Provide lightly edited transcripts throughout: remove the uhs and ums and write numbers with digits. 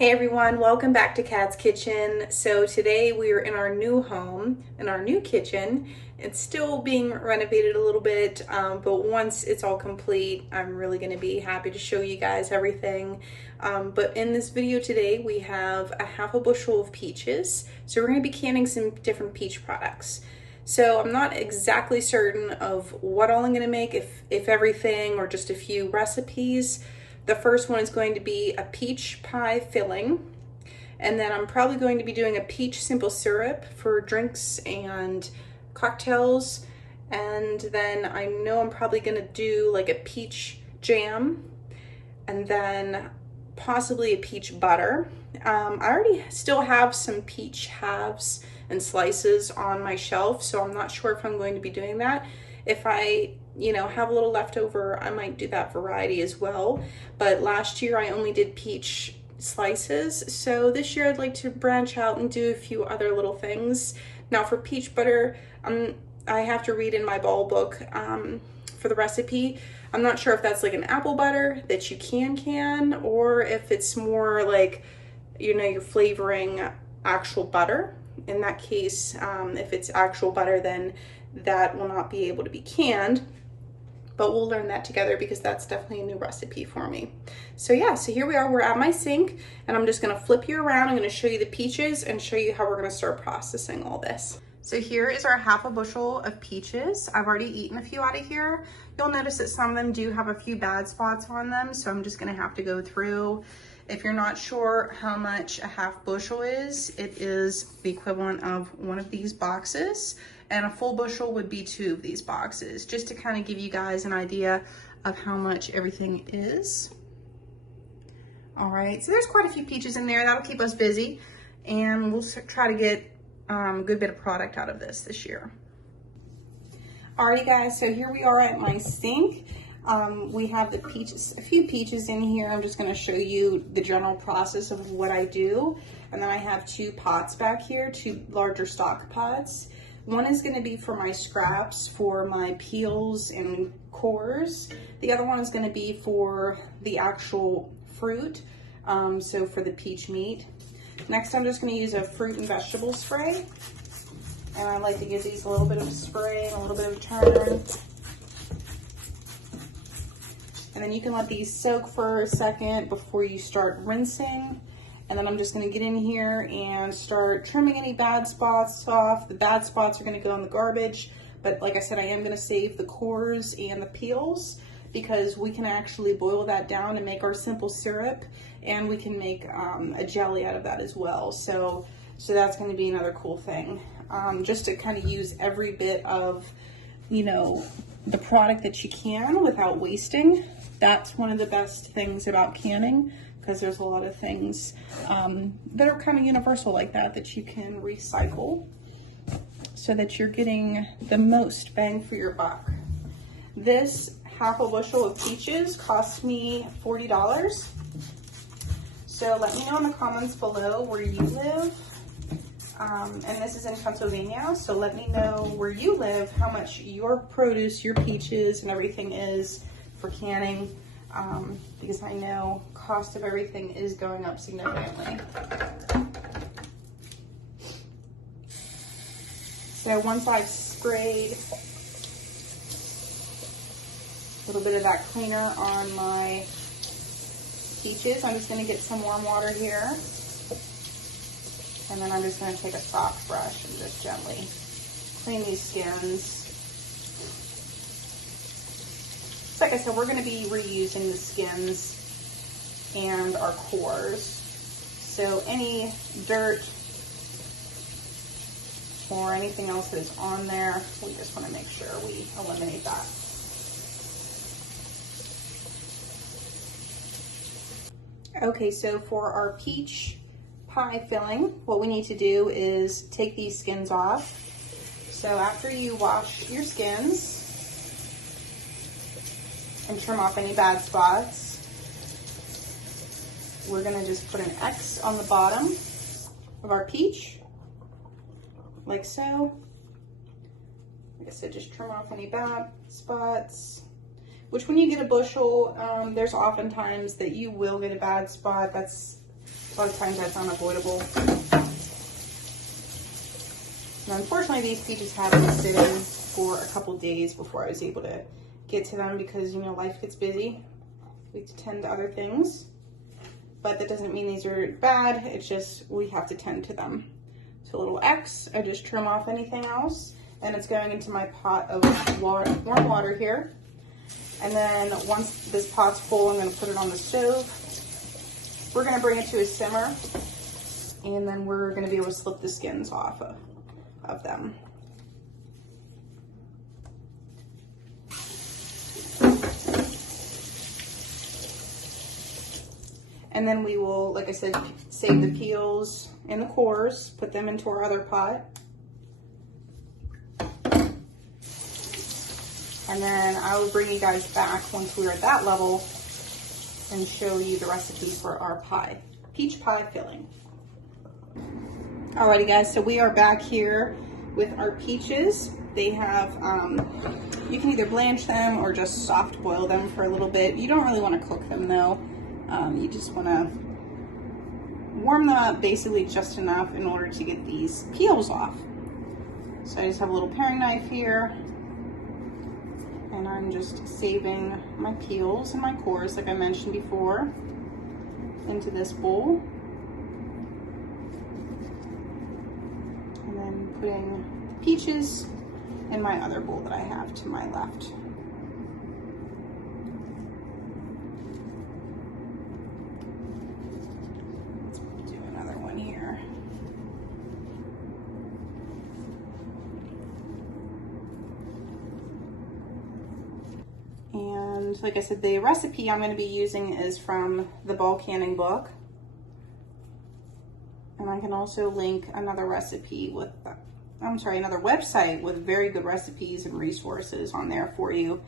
Hey everyone, welcome back to Kat's Kitchen. So today we are in our new home, in our new kitchen. It's still being renovated a little bit, but once it's all complete, I'm really going to be happy to show you guys everything. But in this video today, we have a half a bushel of peaches. So we're going to be canning some different peach products. So I'm not exactly certain of what all I'm going to make, if everything or just a few recipes. The first one is going to be a peach pie filling, and then I'm probably going to be doing a peach simple syrup for drinks and cocktails, and then I know I'm probably going to do like a peach jam, and then possibly a peach butter. I already still have some peach halves and slices on my shelf, so I'm not sure if I'm going to be doing that. If I have a little leftover, I might do that variety as well. But last year I only did peach slices, so this year I'd like to branch out and do a few other little things. Now for peach butter, I have to read in my ball book for the recipe. I'm not sure if that's like an apple butter that you can, or if it's more like, you're flavoring actual butter. In that case, if it's actual butter, then that will not be able to be canned, but we'll learn that together because that's definitely a new recipe for me. So yeah, so here we are, we're at my sink, and I'm just gonna flip you around. I'm gonna show you the peaches and show you how we're gonna start processing all this. So here is our half a bushel of peaches. I've already eaten a few out of here. You'll notice that some of them do have a few bad spots on them, so I'm just gonna have to go through. If you're not sure how much a half bushel is, it is the equivalent of one of these boxes, and a full bushel would be 2 of these boxes, just to kind of give you guys an idea of how much everything is. All right, so there's quite a few peaches in there. That'll keep us busy, and we'll try to get a good bit of product out of this year. Alrighty guys, so here we are at my sink. We have the peaches, a few peaches in here. I'm just gonna show you the general process of what I do. And then I have 2 pots back here, 2 larger stock pots. One is gonna be for my scraps, for my peels and cores. The other one is gonna be for the actual fruit, so for the peach meat. Next, I'm just gonna use a fruit and vegetable spray. And I like to give these a little bit of spray and a little bit of turn. And then you can let these soak for a second before you start rinsing. And then I'm just gonna get in here and start trimming any bad spots off. The bad spots are gonna go in the garbage, but like I said, I am gonna save the cores and the peels because we can actually boil that down and make our simple syrup, and we can make a jelly out of that as well. So that's gonna be another cool thing. Just to kind of use every bit of, the product that you can without wasting. That's one of the best things about canning, because there's a lot of things that are kind of universal like that you can recycle, so that you're getting the most bang for your buck. This half a bushel of peaches cost me $40. So let me know in the comments below where you live. And this is in Pennsylvania, so let me know where you live, how much your produce, your peaches and everything is for canning, because I know cost of everything is going up significantly. So once I've sprayed a little bit of that cleaner on my peaches, I'm just going to get some warm water here. And then I'm just going to take a soft brush and just gently clean these skins. So like I said, we're going to be reusing the skins and our cores. So any dirt or anything else that is on there, we just want to make sure we eliminate that. Okay, so for our peach pie filling, what we need to do is take these skins off. So after you wash your skins and trim off any bad spots, we're gonna just put an X on the bottom of our peach, like so. Like I said, just trim off any bad spots. Which when you get a bushel, there's oftentimes that you will get a bad spot. That's A lot of times that's unavoidable. Now, unfortunately, these peaches have been sitting for a couple days before I was able to get to them because, you know, life gets busy. We have to tend to other things. But that doesn't mean these are bad. It's just we have to tend to them. So a little X, I just trim off anything else. And it's going into my pot of warm water here. And then once this pot's full, I'm going to put it on the stove. We're going to bring it to a simmer. And then we're going to be able to slip the skins off of them. And then we will, like I said, save the peels and the cores, put them into our other pot. And then I will bring you guys back once we're at that level and show you the recipe for our pie, peach pie filling. Alrighty guys, so we are back here with our peaches. They have, you can either blanch them or just soft boil them for a little bit. You don't really want to cook them though. You just want to warm them up basically just enough in order to get these peels off. So I just have a little paring knife here. And I'm just saving my peels and my cores, like I mentioned before, into this bowl. And then putting peaches in my other bowl that I have to my left. Let's do another one here. And like I said, the recipe I'm going to be using is from the Ball Canning book. And I can also link another recipe with, another website with very good recipes and resources on there for you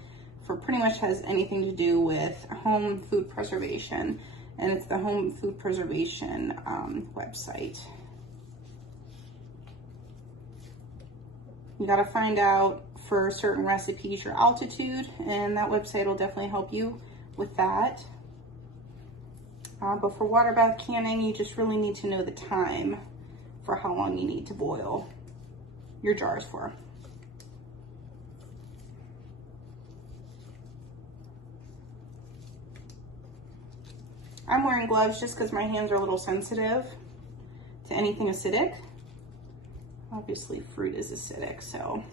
for pretty much has anything to do with home food preservation. And it's the Home Food Preservation website. You got to find out for certain recipes your altitude, and that website will definitely help you with that. But for water bath canning, you just really need to know the time for how long you need to boil your jars for. I'm wearing gloves just because my hands are a little sensitive to anything acidic. Obviously fruit is acidic, so.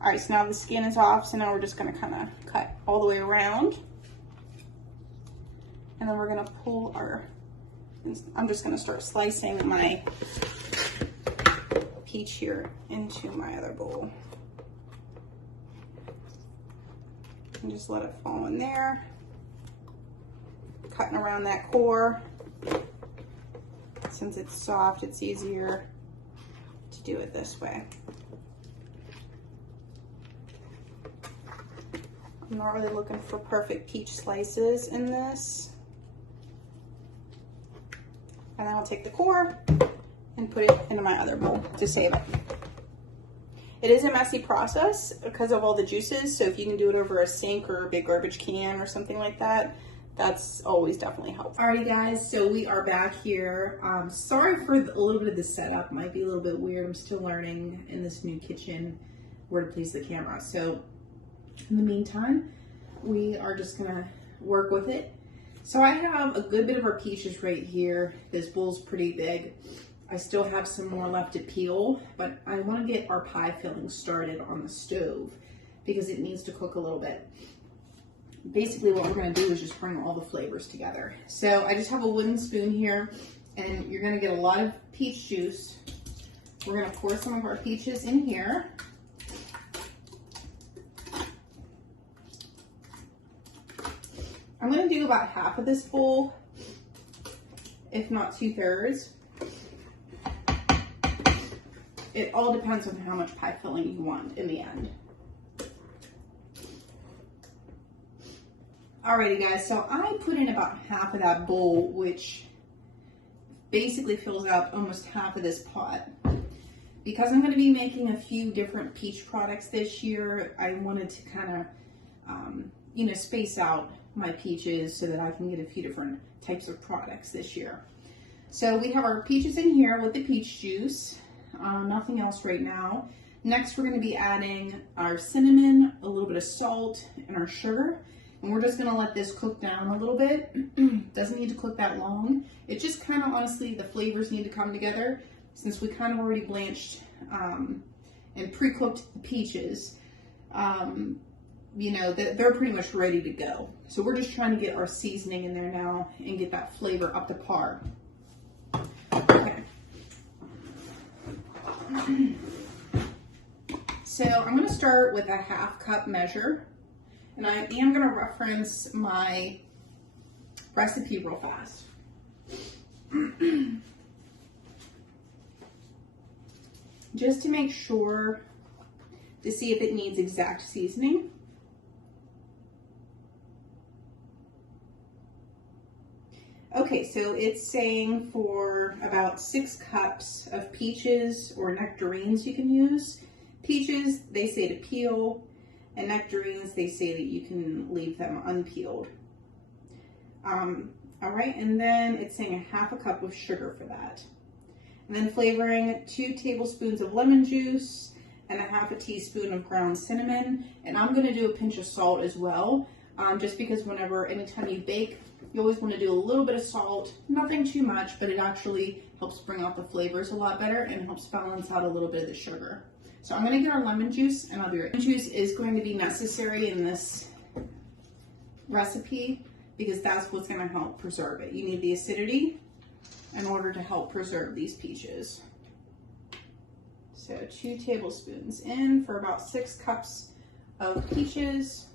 All right, so now the skin is off, so now we're just gonna kind of cut all the way around. And then we're gonna pull our, I'm just gonna start slicing my peach here into my other bowl. And just let it fall in there. Cutting around that core. Since it's soft, it's easier to do it this way. I'm not really looking for perfect peach slices in this. And then I'll take the core and put it into my other bowl to save it. It is a messy process because of all the juices, so if you can do it over a sink or a big garbage can or something like that, that's always definitely helpful. Alrighty guys, so we are back here. Sorry for a little bit of the setup. Might be a little bit weird. I'm still learning in this new kitchen where to place the camera. So in the meantime, we are just gonna work with it. So I have a good bit of our peaches right here. This bowl's pretty big. I still have some more left to peel, but I wanna get our pie filling started on the stove because it needs to cook a little bit. Basically what we're gonna do is just bring all the flavors together. So I just have a wooden spoon here, and you're gonna get a lot of peach juice. We're gonna pour some of our peaches in here. I'm gonna do about half of this bowl, if not 2/3. It all depends on how much pie filling you want in the end. Alrighty guys, so I put in about half of that bowl, which basically fills out almost half of this pot. Because I'm going to be making a few different peach products this year, I wanted to kind of, space out my peaches so that I can get a few different types of products this year. So we have our peaches in here with the peach juice, nothing else right now. Next, we're going to be adding our cinnamon, a little bit of salt, and our sugar. And we're just going to let this cook down a little bit. Doesn't need to cook that long. It just kind of, honestly, the flavors need to come together. Since we kind of already blanched and pre-cooked the peaches, you know, they're pretty much ready to go. So we're just trying to get our seasoning in there now and get that flavor up to par. Okay. So I'm going to start with a 1/2 cup measure, and I am going to reference my recipe real fast. Just to make sure to see if it needs exact seasoning. Okay, so it's saying for about 6 cups of peaches or nectarines you can use. Peaches, they say to peel, and nectarines, they say that you can leave them unpeeled. All right, and then it's saying 1/2 cup of sugar for that. And then flavoring, 2 tablespoons of lemon juice and 1/2 teaspoon of ground cinnamon. And I'm gonna do a pinch of salt as well, just because anytime you bake, you always wanna do a little bit of salt, nothing too much, but it actually helps bring out the flavors a lot better and helps balance out a little bit of the sugar. So I'm gonna get our lemon juice and I'll be right back. Lemon juice is going to be necessary in this recipe because that's what's gonna help preserve it. You need the acidity in order to help preserve these peaches. So 2 tablespoons in for about 6 cups of peaches.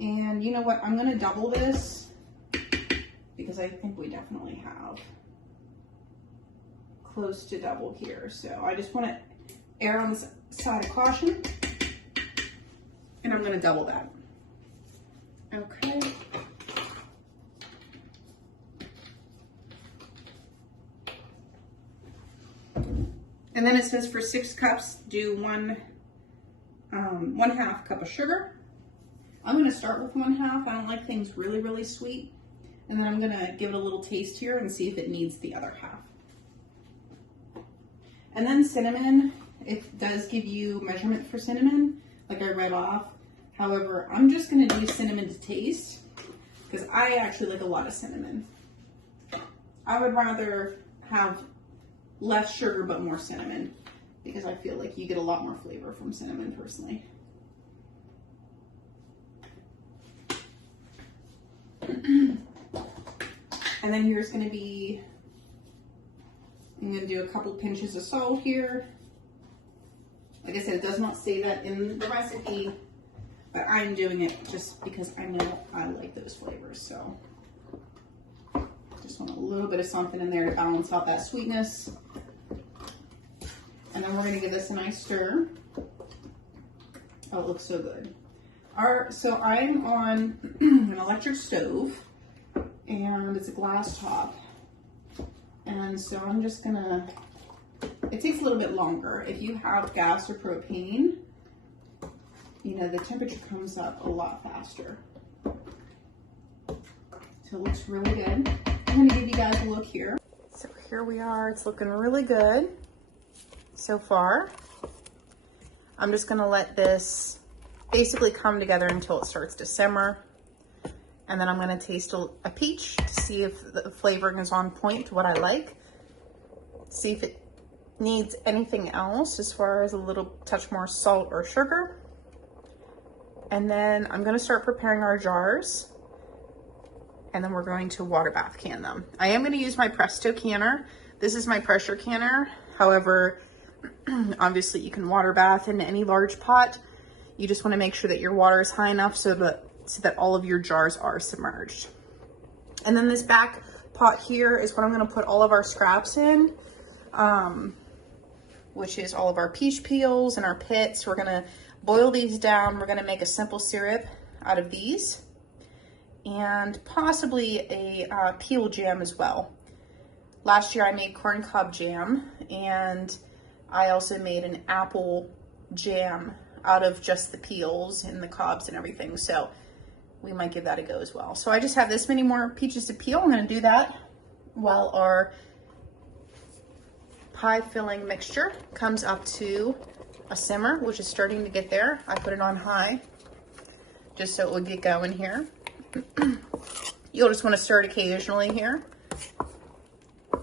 And you know what, I'm gonna double this because I think we definitely have close to double here. So I just wanna err on the side of caution, and I'm gonna double that. Okay. And then it says for 6 cups, do 1/2 cup of sugar. I'm gonna start with 1/2. I don't like things really, really sweet. And then I'm gonna give it a little taste here and see if it needs the other 1/2. And then cinnamon, it does give you measurement for cinnamon, like I read off. However, I'm just gonna do cinnamon to taste because I actually like a lot of cinnamon. I would rather have less sugar but more cinnamon because I feel like you get a lot more flavor from cinnamon personally. And then here's going to be, I'm going to do a couple pinches of salt here. Like I said, it does not say that in the recipe, but I'm doing it just because I know I like those flavors. So just want a little bit of something in there to balance out that sweetness. And then we're going to give this a nice stir. Oh, it looks so good. So I'm on an electric stove and it's a glass top. And so I'm just gonna, it takes a little bit longer. If you have gas or propane, you know, the temperature comes up a lot faster. So it looks really good. I'm gonna give you guys a look here. So here we are, it's looking really good so far. I'm just gonna let this basically come together until it starts to simmer. And then I'm gonna taste a peach to see if the flavoring is on point to what I like. See if it needs anything else as far as a little touch more salt or sugar. And then I'm gonna start preparing our jars. And then we're going to water bath can them. I am gonna use my Presto canner. This is my pressure canner. However, obviously you can water bath in any large pot. You just wanna make sure that your water is high enough so that all of your jars are submerged. And then this back pot here is what I'm gonna put all of our scraps in, which is all of our peach peels and our pits. We're gonna boil these down. We're gonna make a simple syrup out of these and possibly a peel jam as well. Last year I made corn cob jam and I also made an apple jam out of just the peels and the cobs and everything. So we might give that a go as well. So I just have this many more peaches to peel. I'm gonna do that while our pie filling mixture comes up to a simmer, which is starting to get there. I put it on high just so it would get going here. You'll just want to stir it occasionally here.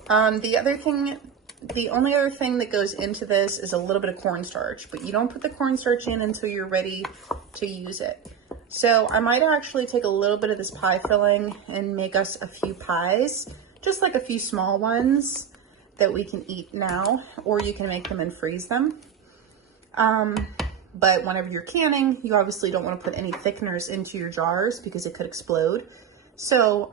The only other thing that goes into this is a little bit of cornstarch, but you don't put the cornstarch in until you're ready to use it. So I might actually take a little bit of this pie filling and make us a few pies, just like a few small ones that we can eat now, or you can make them and freeze them. But whenever you're canning, you obviously don't want to put any thickeners into your jars because it could explode. So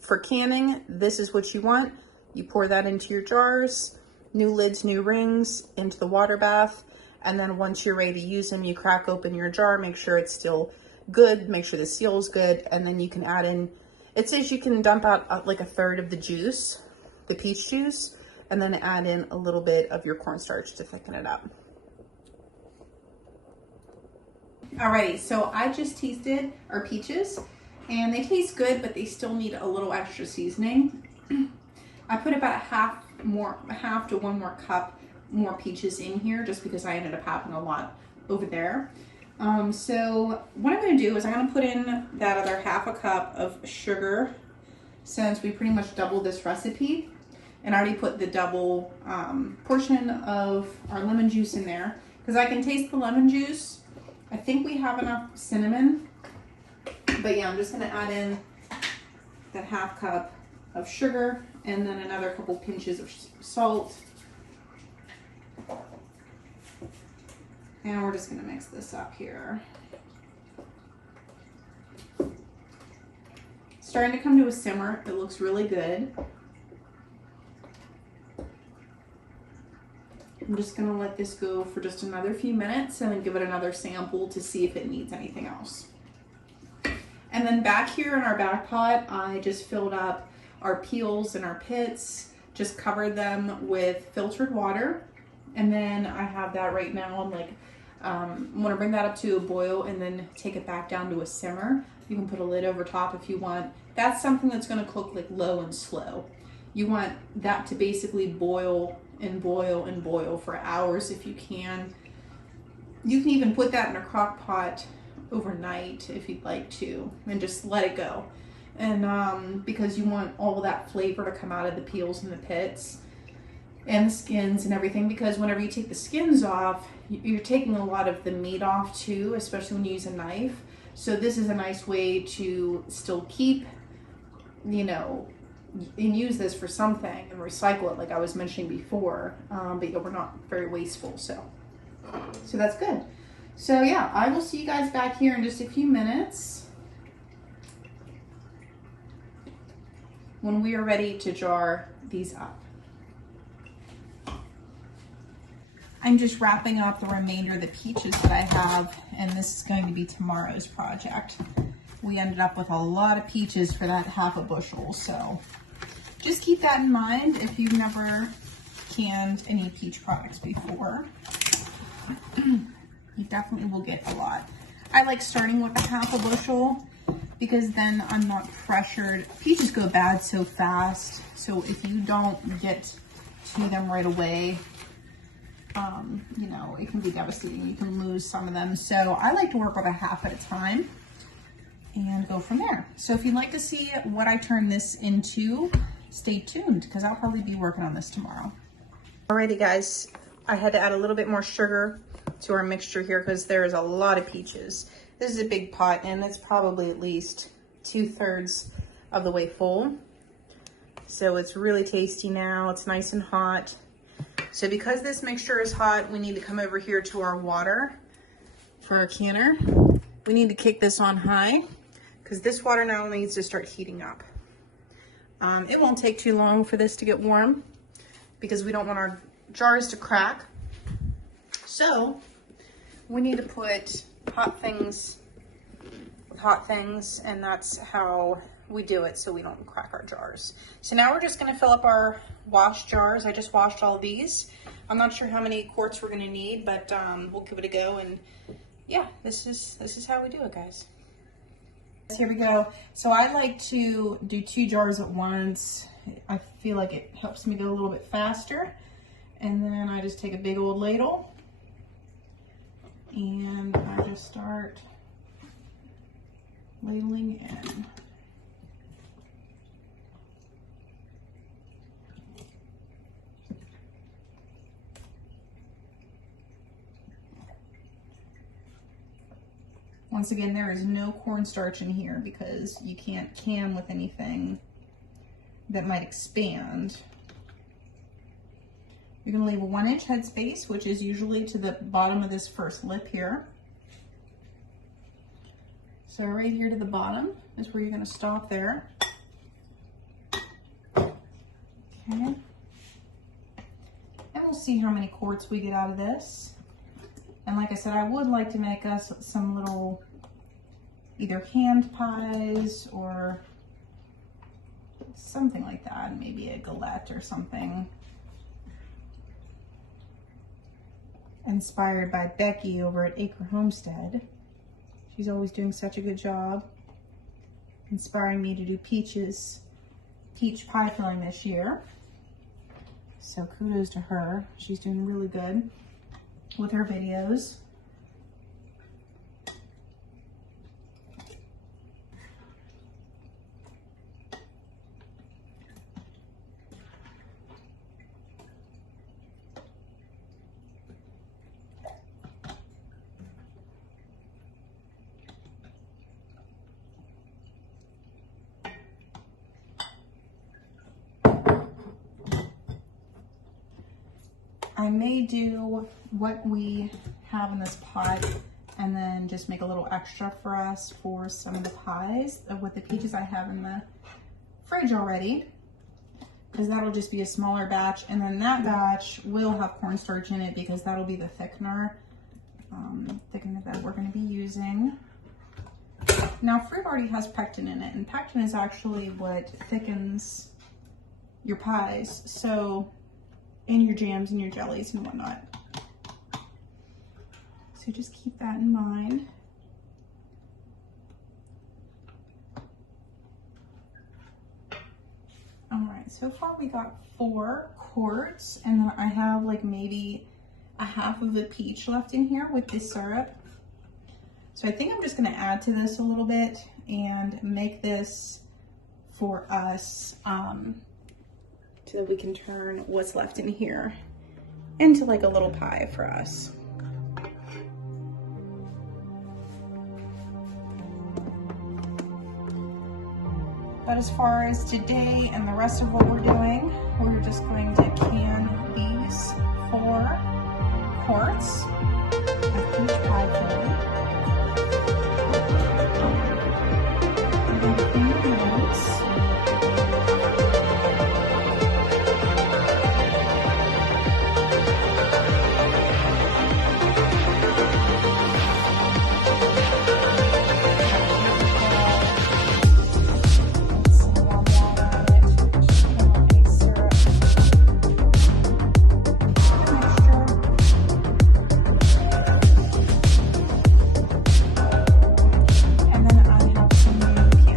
for canning, this is what you want. You pour that into your jars, new lids, new rings, into the water bath. And then once you're ready to use them, you crack open your jar, make sure it's still good, make sure the seal is good. And then you can add in, it says you can dump out like a third of the juice, the peach juice, and then add in a little bit of your cornstarch to thicken it up. Alrighty, so I just tasted our peaches and they taste good, but they still need a little extra seasoning. I put about half to one more cup more peaches in here just because I ended up having a lot over there. So what I'm going to do is I'm going to put in that other half a cup of sugar since we pretty much doubled this recipe, and I already put the double portion of our lemon juice in there because I can taste the lemon juice. I think we have enough cinnamon, but yeah, I'm just going to add in that half cup of sugar and then another couple pinches of salt. And we're just gonna mix this up here. Starting to come to a simmer. It looks really good. I'm just gonna let this go for just another few minutes and then give it another sample to see if it needs anything else. And then back here in our back pot, I just filled up our peels and our pits, just covered them with filtered water. And then I have that right now. I'm like, I'm gonna bring that up to a boil and then take it back down to a simmer. You can put a lid over top if you want. That's something that's gonna cook like low and slow. You want that to basically boil and boil and boil for hours if you can. You can even put that in a crock pot overnight if you'd like to and just let it go. And because you want all of that flavor to come out of the peels and the pits and the skins and everything, because whenever you take the skins off, you're taking a lot of the meat off too, especially when you use a knife. So this is a nice way to still keep, you know, and use this for something and recycle it like I was mentioning before, but we're not very wasteful, so that's good. So yeah, I will see you guys back here in just a few minutes when we are ready to jar these up. I'm just wrapping up the remainder of the peaches that I have, and this is going to be tomorrow's project. We ended up with a lot of peaches for that half a bushel, so just keep that in mind if you've never canned any peach products before. You definitely will get a lot. I like starting with a half a bushel because then I'm not pressured. Peaches go bad so fast, so if you don't get to them right away, you know, it can be devastating. You can lose some of them. So I like to work with a half at a time and go from there. So if you'd like to see what I turn this into, stay tuned because I'll probably be working on this tomorrow. Alrighty guys, I had to add a little bit more sugar to our mixture here because there is a lot of peaches. This is a big pot and it's probably at least 2/3 of the way full. So it's really tasty now. It's nice and hot. So because this mixture is hot, we need to come over here to our water for our canner. We need to kick this on high because this water now needs to start heating up. It won't take too long for this to get warm because we don't want our jars to crack. So we need to put hot things with hot things, and that's how we do it so we don't crack our jars. So now we're just gonna fill up our wash jars. I just washed all these. I'm not sure how many quarts we're gonna need, but we'll give it a go. And yeah, this is how we do it, guys. Here we go. So I like to do 2 jars at once. I feel like it helps me go a little bit faster. And then I just take a big old ladle and I just start ladling in. Once again, there is no cornstarch in here because you can't can with anything that might expand. You're gonna leave a 1-inch headspace, which is usually to the bottom of this first lip here. So right here to the bottom is where you're gonna stop there. Okay. And we'll see how many quarts we get out of this. And like I said, I would like to make us some little either hand pies or something like that, maybe a galette or something. Inspired by Becky over at Acre Homestead. She's always doing such a good job inspiring me to do peach pie filling this year. So kudos to her. She's doing really good with her videos. I may do what we have in this pot and then just make a little extra for us for some of the pies with the peaches I have in the fridge already, because that'll just be a smaller batch, and then that batch will have cornstarch in it because that'll be the thickener that we're going to be using. Now, fruit already has pectin in it, and pectin is actually what thickens your pies, so in your jams and your jellies and whatnot. So just keep that in mind. All right, so far we got 4 quarts, and then I have like maybe a half of the peach left in here with this syrup. So I think I'm just gonna add to this a little bit and make this for us so that we can turn what's left in here into like a little pie for us. But as far as today and the rest of what we're doing, we're just going to can these 4 quarts of peach pie filling. And then in the minutes,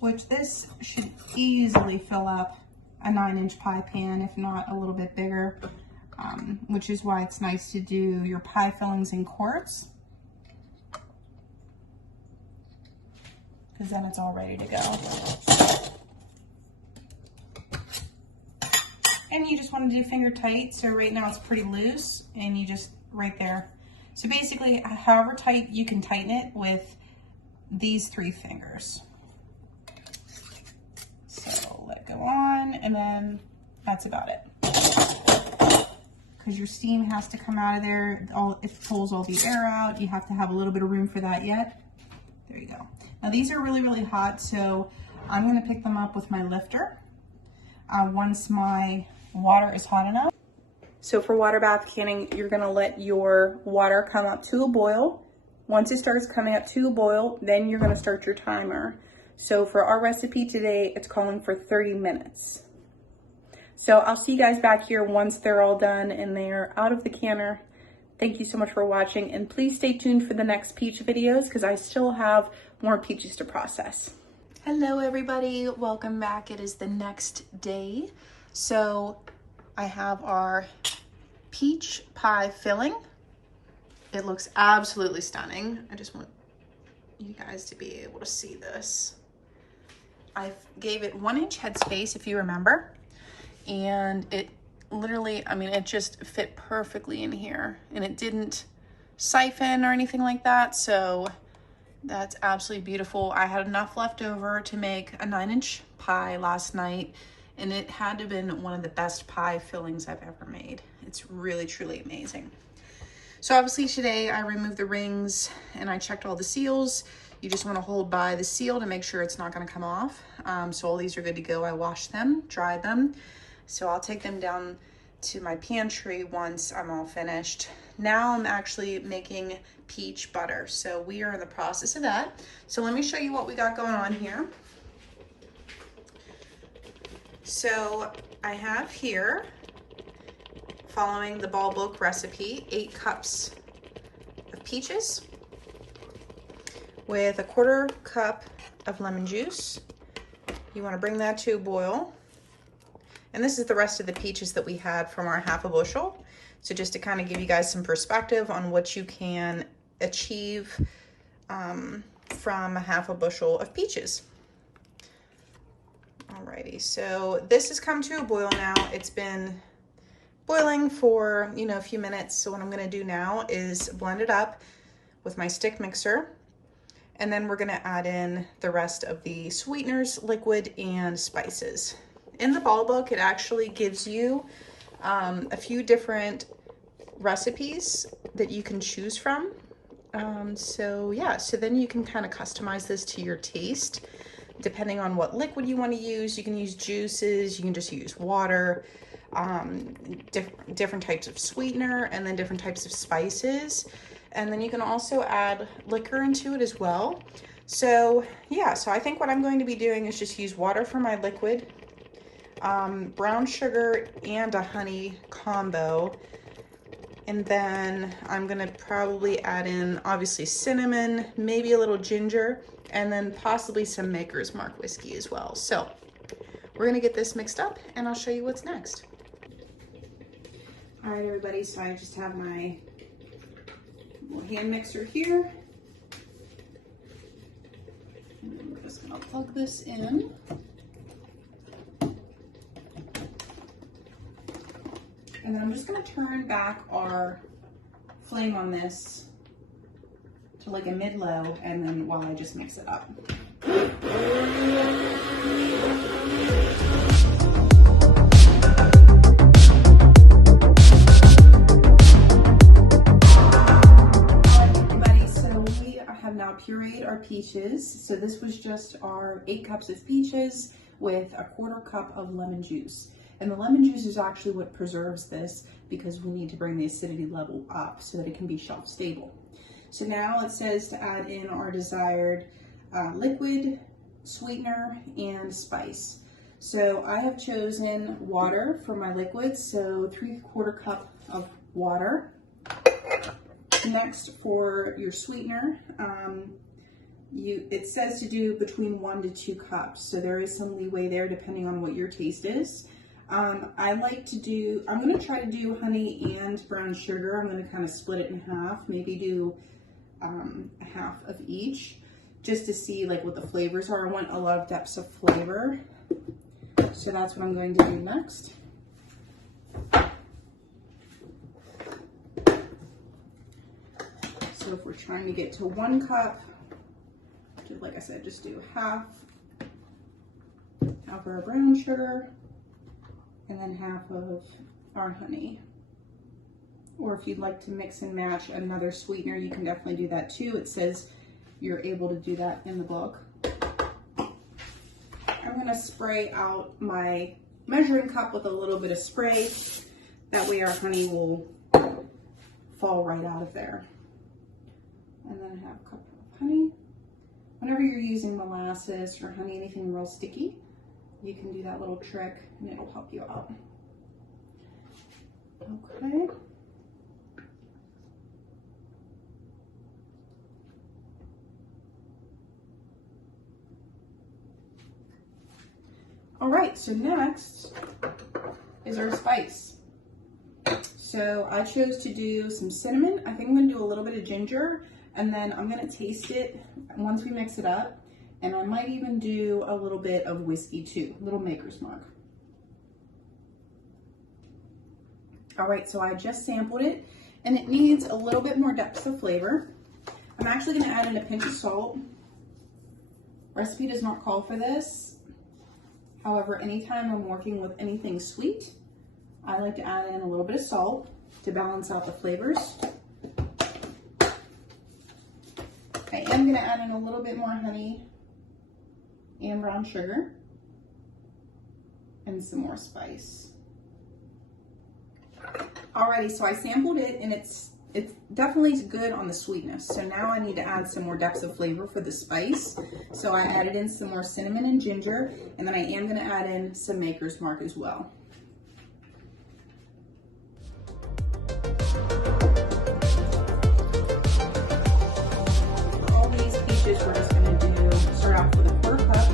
which this should easily fill up a 9-inch pie pan, if not a little bit bigger, which is why it's nice to do your pie fillings in quarts, because then it's all ready to go. And you just want to do finger tight, so right now it's pretty loose, and you just right there. So basically, however tight you can tighten it with these 3 fingers. So let go on, and then that's about it. because your steam has to come out of there. It pulls all the air out. You have to have a little bit of room for that yet. There you go. Now these are really, really hot, so I'm gonna pick them up with my lifter once my water is hot enough. So for water bath canning, you're gonna let your water come up to a boil. Once it starts coming up to a boil, then you're gonna start your timer. So for our recipe today, it's calling for 30 minutes. So I'll see you guys back here once they're all done and they're out of the canner. Thank you so much for watching, and please stay tuned for the next peach videos because I still have more peaches to process. Hello everybody, welcome back. It is the next day. So I have our peach pie filling. It looks absolutely stunning. I just want you guys to be able to see this. I gave it 1-inch headspace, if you remember, and it literally, I mean, it just fit perfectly in here, and it didn't siphon or anything like that, so that's absolutely beautiful. I had enough left over to make a 9-inch pie last night, and it had to have been one of the best pie fillings I've ever made. It's really, truly amazing. So obviously today I removed the rings and I checked all the seals. You just want to hold by the seal to make sure it's not going to come off. So all these are good to go. I washed them, dried them. So I'll take them down to my pantry once I'm all finished. Now I'm actually making peach butter. So we are in the process of that. So let me show you what we got going on here. So I have here, following the Ball Book recipe, 8 cups of peaches with a 1/4 cup of lemon juice. You want to bring that to a boil. And this is the rest of the peaches that we had from our 1/2 bushel. So just to kind of give you guys some perspective on what you can achieve from a 1/2 bushel of peaches. Alrighty, so this has come to a boil now. It's been boiling for, you know, a few minutes. So what I'm gonna do now is blend it up with my stick mixer. And then we're gonna add in the rest of the sweeteners, liquid, and spices. In the Ball Book, it actually gives you a few different recipes that you can choose from. So yeah, so then you can kind of customize this to your taste. Depending on what liquid you want to use, you can use juices, you can just use water, different types of sweetener, and then different types of spices. And then you can also add liquor into it as well. So yeah, so I think what I'm going to be doing is just use water for my liquid, brown sugar and a honey combo. And then I'm gonna probably add in obviously cinnamon, maybe a little ginger, and then possibly some Maker's Mark whiskey as well. So we're gonna get this mixed up and I'll show you what's next. All right, everybody, so I just have my little hand mixer here. And we're just gonna plug this in. And then I'm just gonna turn back our flame on this to like a mid-low, and then while I just mix it up. Now pureed our peaches. So this was just our 8 cups of peaches with a 1/4 cup of lemon juice. And the lemon juice is actually what preserves this, because we need to bring the acidity level up so that it can be shelf stable. So now it says to add in our desired liquid, sweetener, and spice. So I have chosen water for my liquid, so 3/4 cup of water. Next, for your sweetener, it says to do between 1 to 2 cups, so there is some leeway there depending on what your taste is. I like to do, I'm going to try to do honey and brown sugar. I'm going to kind of split it in half, maybe do a 1/2 of each, just to see like what the flavors are. I want a lot of depths of flavor, so that's what I'm going to do next. So if we're trying to get to 1 cup, like I said, just do half of our brown sugar and then half of our honey. or if you'd like to mix and match another sweetener, you can definitely do that too. It says you're able to do that in the book. I'm gonna spray out my measuring cup with a little bit of spray. That way our honey will fall right out of there. And then I have a cup of honey. Whenever you're using molasses or honey, anything real sticky, you can do that little trick and it'll help you out. Okay. All right, so next is our spice. So I chose to do some cinnamon. I think I'm gonna do a little bit of ginger, and then I'm gonna taste it once we mix it up. And I might even do a little bit of whiskey too, a little Maker's Mark. All right, so I just sampled it, and it needs a little bit more depth of flavor. I'm actually gonna add in a pinch of salt. Recipe does not call for this. However, anytime I'm working with anything sweet, I like to add in a little bit of salt to balance out the flavors. I am gonna add in a little bit more honey and brown sugar and some more spice. Alrighty, so I sampled it and it's definitely good on the sweetness. So now I need to add some more depths of flavor for the spice. So I added in some more cinnamon and ginger, and then I am gonna add in some Maker's Mark as well. For all these peaches, we're just gonna start off with a quarter cup.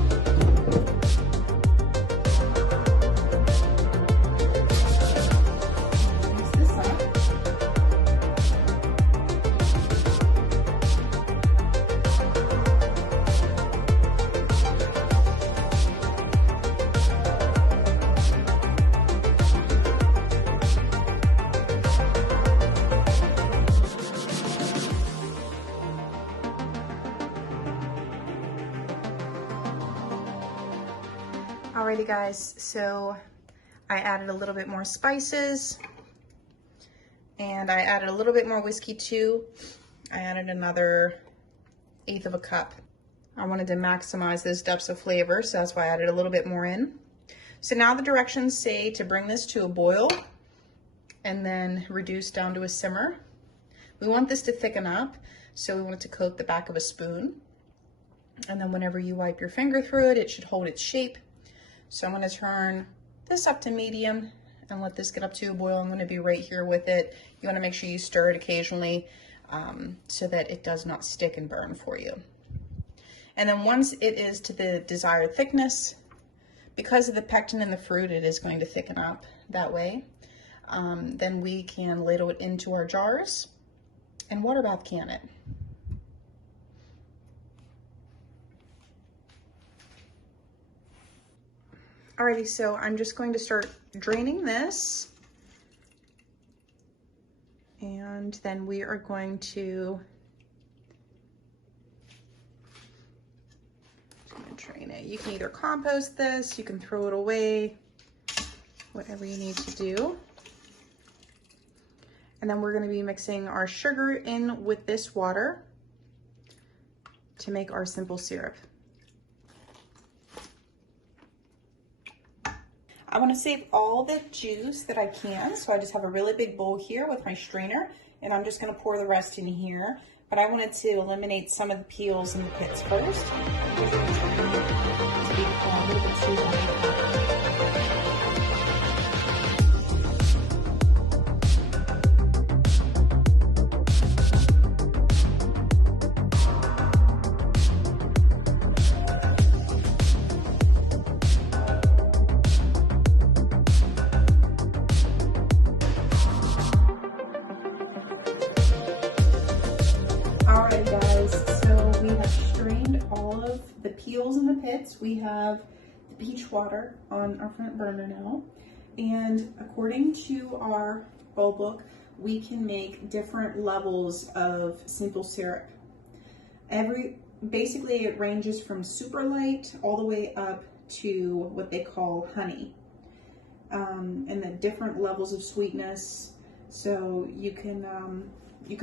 Alrighty guys, so I added a little bit more spices and I added a little bit more whiskey too. I added another 1/8 of a cup. I wanted to maximize those depths of flavor, so that's why I added a little bit more in. So now the directions say to bring this to a boil and then reduce down to a simmer. We want this to thicken up, so we want it to coat the back of a spoon. And then whenever you wipe your finger through it, it should hold its shape. So I'm gonna turn this up to medium and let this get up to a boil. I'm gonna be right here with it. You wanna make sure you stir it occasionally so that it does not stick and burn for you. And then once it is to the desired thickness, because of the pectin in the fruit, it is going to thicken up that way. Then we can ladle it into our jars and water bath can it. Alrighty, so I'm just going to start draining this. And then we are going to drain it. You can either compost this, you can throw it away, whatever you need to do. And then we're going to be mixing our sugar in with this water to make our simple syrup. I want to save all the juice that I can, so I just have a really big bowl here with my strainer, and I'm just going to pour the rest in here. But I wanted to eliminate some of the peels and the pits first. Alright guys, so we have strained all of the peels and the pits. We have the peach water on our front burner now. And according to our bowl book, we can make different levels of simple syrup. Basically it ranges from super light all the way up to what they call honey. And the different levels of sweetness So you can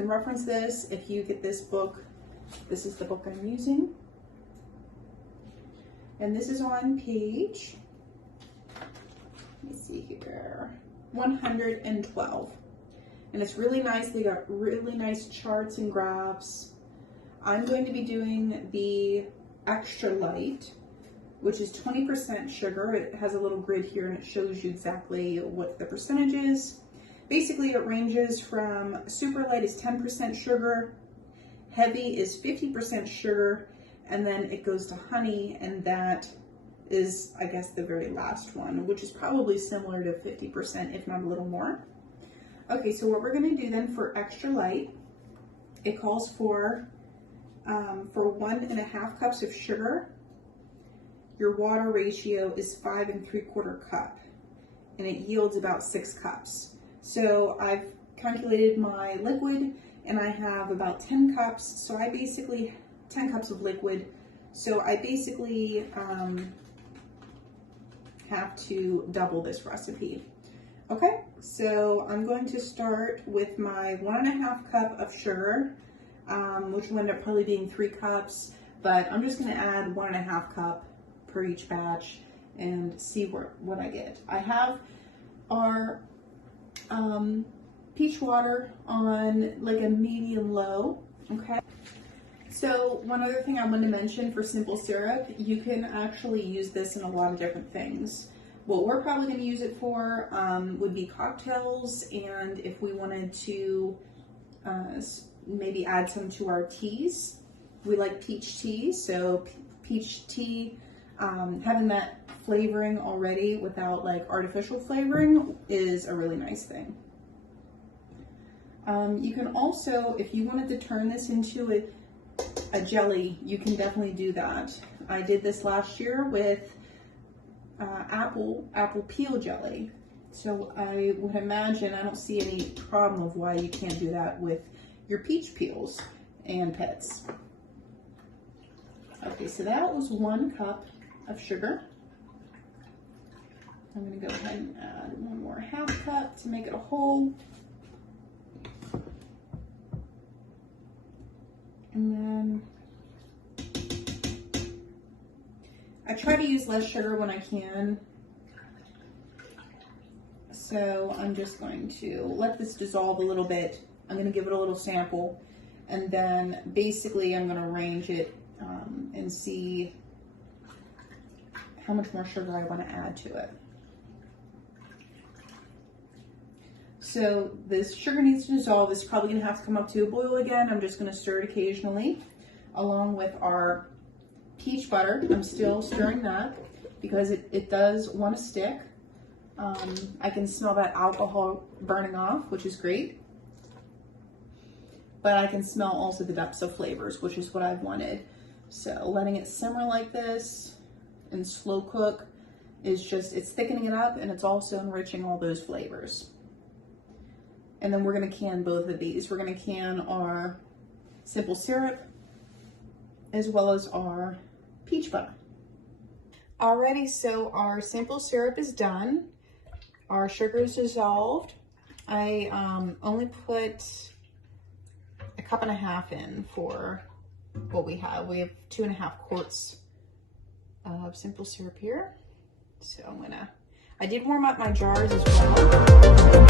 reference this if you get this book. This is the book I'm using. And this is on page, let me see here, 112. And it's really nice. They got really nice charts and graphs. I'm going to be doing the extra light, which is 20% sugar. It has a little grid here and it shows you exactly what the percentage is. Basically, it ranges from super light is 10% sugar, heavy is 50% sugar, and then it goes to honey, and that is, I guess, the very last one, which is probably similar to 50%, if not a little more. Okay, so what we're gonna do then for extra light, it calls for 1.5 cups of sugar. Your water ratio is 5 3/4 cup, and it yields about 6 cups. So I've calculated my liquid, and I have about 10 cups. So I basically 10 cups of liquid. So I basically have to double this recipe. Okay, so I'm going to start with my 1.5 cup of sugar, which will end up probably being 3 cups, but I'm just going to add 1.5 cup per each batch and see what I get. I have our peach water on like a medium low. Okay. So one other thing I wanted to mention for simple syrup, you can actually use this in a lot of different things. What we're probably going to use it for would be cocktails, and if we wanted to maybe add some to our teas. We like peach tea, so peach tea, having that flavoring already without like artificial flavoring is a really nice thing. You can also, if you wanted to turn this into a jelly, you can definitely do that. I did this last year with apple peel jelly. So I would imagine, I don't see any problem of why you can't do that with your peach peels and pits. Okay, so that was 1 cup of sugar. I'm going to go ahead and add 1 more ½ cup to make it a whole. And then I try to use less sugar when I can. So I'm just going to let this dissolve a little bit. I'm going to give it a little sample, and then basically I'm going to arrange it and see how much more sugar I want to add to it. So this sugar needs to dissolve. It's probably going to have to come up to a boil again. I'm just going to stir it occasionally, along with our peach butter. I'm still stirring that because it does want to stick. I can smell that alcohol burning off, which is great. But I can smell also the depths of flavors, which is what I've wanted. So letting it simmer like this and slow cook is just, it's thickening it up, and it's also enriching all those flavors. And then we're going to can both of these. We're going to can our simple syrup as well as our peach butter. Alrighty, so our simple syrup is done. Our sugar is dissolved. I only put 1.5 cups in for what we have. We have 2.5 quarts of simple syrup here. So I did warm up my jars as well.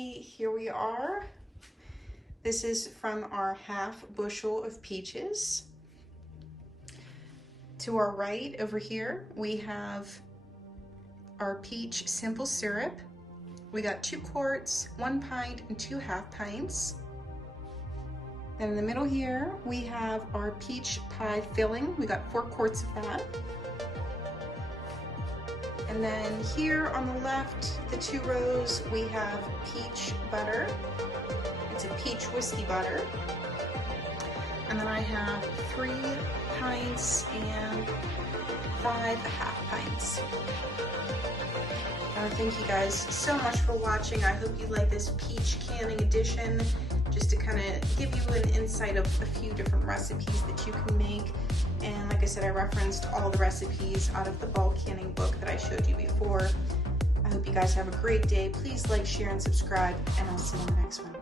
everybody, here we are. This is from our half bushel of peaches. To our right over here, we have our peach simple syrup. We got 2 quarts, 1 pint, and 2 half pints. Then in the middle here, we have our peach pie filling. We got 4 quarts of that. And then here on the left, the 2 rows, we have peach butter. It's a peach whiskey butter. And then I have 3 pints and 5 half pints. Thank you guys so much for watching. I hope you like this peach canning edition, just to kind of give you an insight of a few different recipes that you can make. And like I said, I referenced all the recipes out of the bulk canning book that I showed you before. I hope you guys have a great day. Please like, share, and subscribe, and I'll see you in the next one.